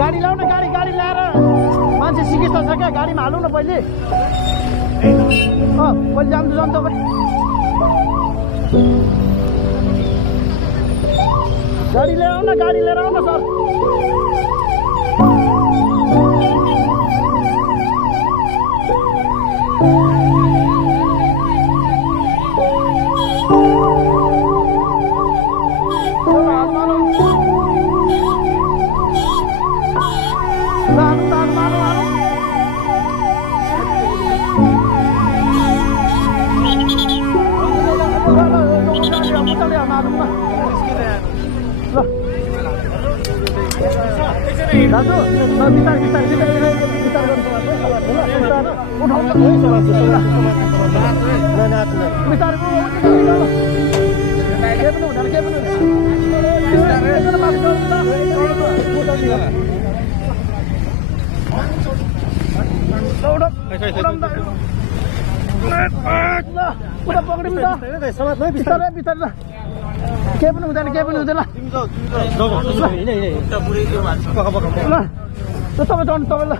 गाडी ल्याउ न गाडी गाडी ल्याएर मान्छे सिकिस्त छ क्या गाडीमा हालौँ न पहिले पहिले जान्छु जान्छ तपाईँ गाडी लिएर आउन गाडी लिएर आउन सर दाजु बिस्तारै बिस्तारै बिस्तारै बिस्तारै गर्नु उठाउनु बिस्तारै के पनि हुँदैन के पनि उता पक्रिनु त बिस्तारै बिस्तारै के पनि हुँदैन के पनि हुँदैन ल तपाईँ चढ्नु तपाईँ ल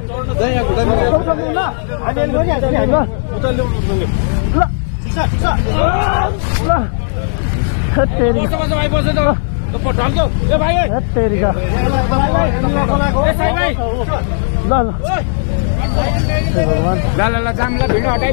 ल